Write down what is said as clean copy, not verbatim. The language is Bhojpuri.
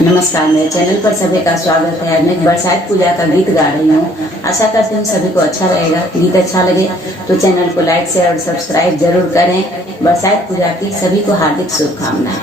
नमस्कार, मेरे चैनल पर सभी का स्वागत है। मैं एक बरसात पूजा का गीत गा रही हूँ। आशा करती हूँ सभी को अच्छा रहेगा। गीत अच्छा लगे तो चैनल को लाइक शेयर और सब्सक्राइब जरूर करें। बरसात पूजा की सभी को हार्दिक शुभकामनाएं।